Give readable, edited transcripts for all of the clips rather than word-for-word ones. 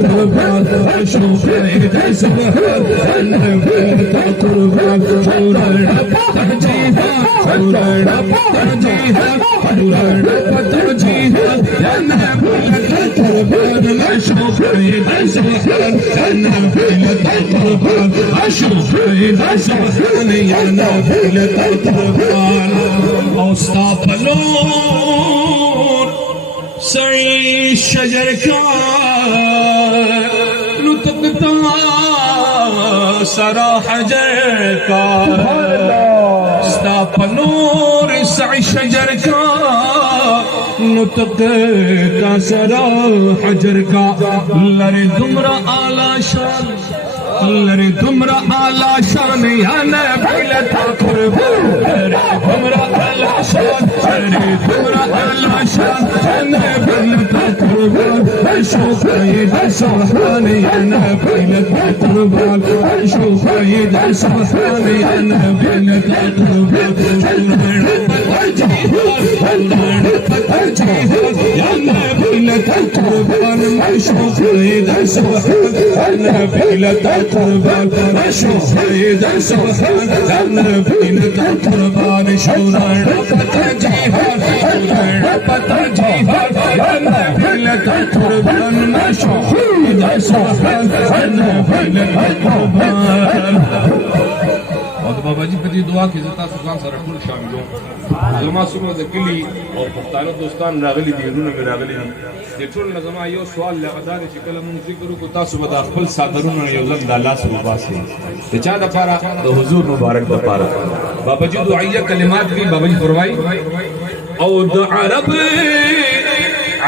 قربان أشوف إذا سبحان قربان شورنا ترجيها شورنا ترجيها شورنا ترجيها أنا قربان أشوف إذا سبحان أنا قربان أشوف إذا سبحان يا نبيل قربان أوصاف نور سعي الشجر کا نطقتا سرا حجر کا اوصاف نور سعي الشجر کا نطقتا سرا حجر کا لر دمرا اعلی شان لر دمرا اعلی شان یا نبی لتا قربان دمرا اعلی شان دمرا اعلی شان یا نبی لتا قربان اشوف اذا سبحان یا نبی لتا قربان اشوف اذا سبحان یا نبی لتا قربان یا نبی لتا قربان اشوف اذا سبحان یا نبی لتا قربان اشوف اذا سبحان یا نبی لتا قربان شورنا ترجیحان شورنا ترجیحان یا نبی لتا قربان اشوف اذا سبحان یا نبی لتا قربان او بابا جی په دې دعا کې زتا سلطان سره ټول شامل وو زما څومره د کلی او پښتانه دوستان راغلي دي ورونه مې راغلي دي د ټول نظم یو سوال لغدار چې کله مونږ ذکر وکړو تاسو به د خپل صادرونو یو ځل د الله سره واسي د چا د لپاره د حضور مبارک د لپاره بابا جی دعایه کلمات دي بابا جی فرمایي او د عرب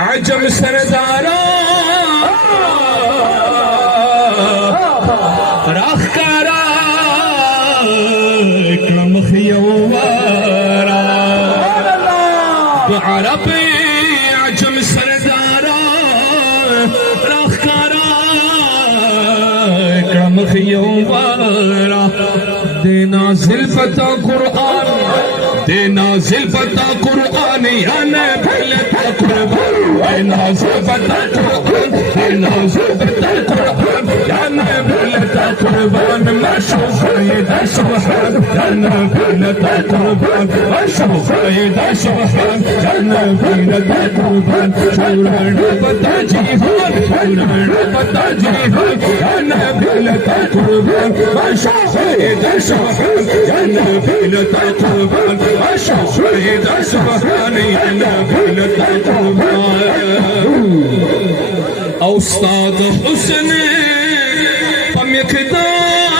عجم سردارا راخکارا اکرم خیوارا عرب عجم سردارا راخکارا اکرم خیوارا دینا زلفتا قرآن دینا زلفتا قرآن یا نبی لتا قربان دینا زلفتا قرآن دینا زلفتا قرآن یا نبی لتا قربان اشوف اذا سبحان یا نبی لتا قربان اشوف اذا سبحان یا نبی لتا قربان شورنا بتجیحان شورنا بتجیحان یا نبی لتا قربان اشوف اذا سبحان یا نبی لتا قربان اشوف اذا سبحان یا نبی لتا قربان اوستاد حسن پمقدار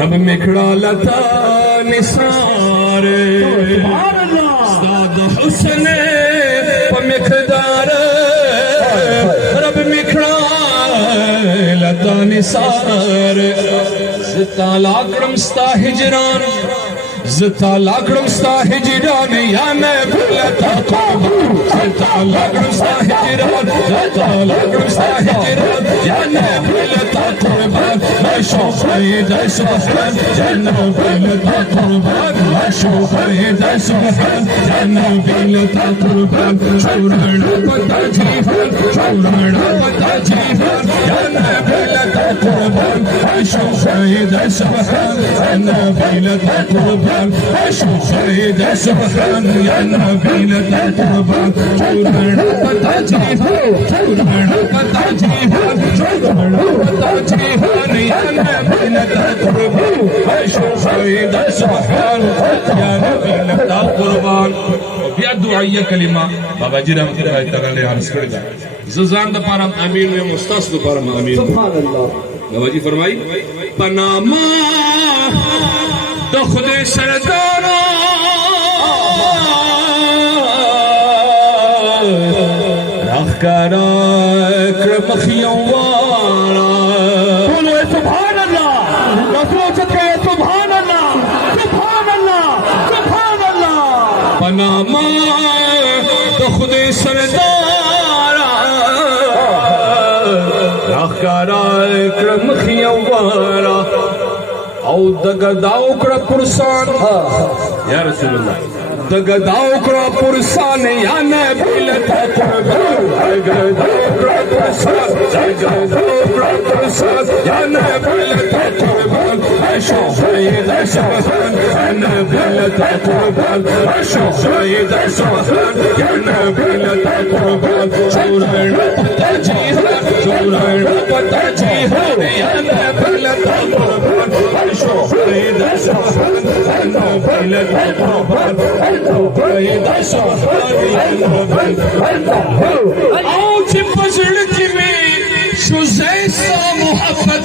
رب مکڑا لتا نثار اوستاد حسن پمقدار رب مکڑا لتا نثار زتا لاکڑم ستا ہجران زتا لاکڑم ستا ہجران یا نبی لتا قربان زتا لاکڑم ستا ہجران زتا لاکڑم ستا ہجران یا نبی لتا قربان اشوف اذا سبحان یا نبی لتا قربان اشوف اذا سبحان یا نبی لتا قربان شورنا بتجیحان شورنا بتجیحان یا نبی لتا قربان اشوف اذا سبحان یا نبی لتا قربان اشوف اذا سبحان یا نبی لتا قربان شورنا بتجیحان شورنا بتجیحان شورنا بتجیحان یا نبی لتا قربان اشوف اذا سبحان یا نبی لتا قربان بیا دعایه کلمه بابا جی رحمت الله تعالی عرض کړی دا زان د پاره امین و مستاس د پاره امین سبحان الله بابا جی فرمایي پنامه د خدای سردار راخکارا کرم خیوارا بولو سبحان اللہ رسول چکے سبحان اللہ سبحان اللہ سبحان اللہ پنامہ د خدای سردار راخکارا کرم خیوارا او او دگداو کړه پرسان یا رسول الله دگداو کړه پرسان یا نبی لته قربان دگداو کړه پرسان دگداو کړه پرسان یا نبی لته قربان اشو شهید شهان یا نبی لته قربان اشو شهید شهان یا نبی لته قربان شورن تجیهاد شورن تجیهاد یا نبی لته قربان اشو شهید شهان یا نبی لته قربان او چې په زړه کې مې شو زیسا محبت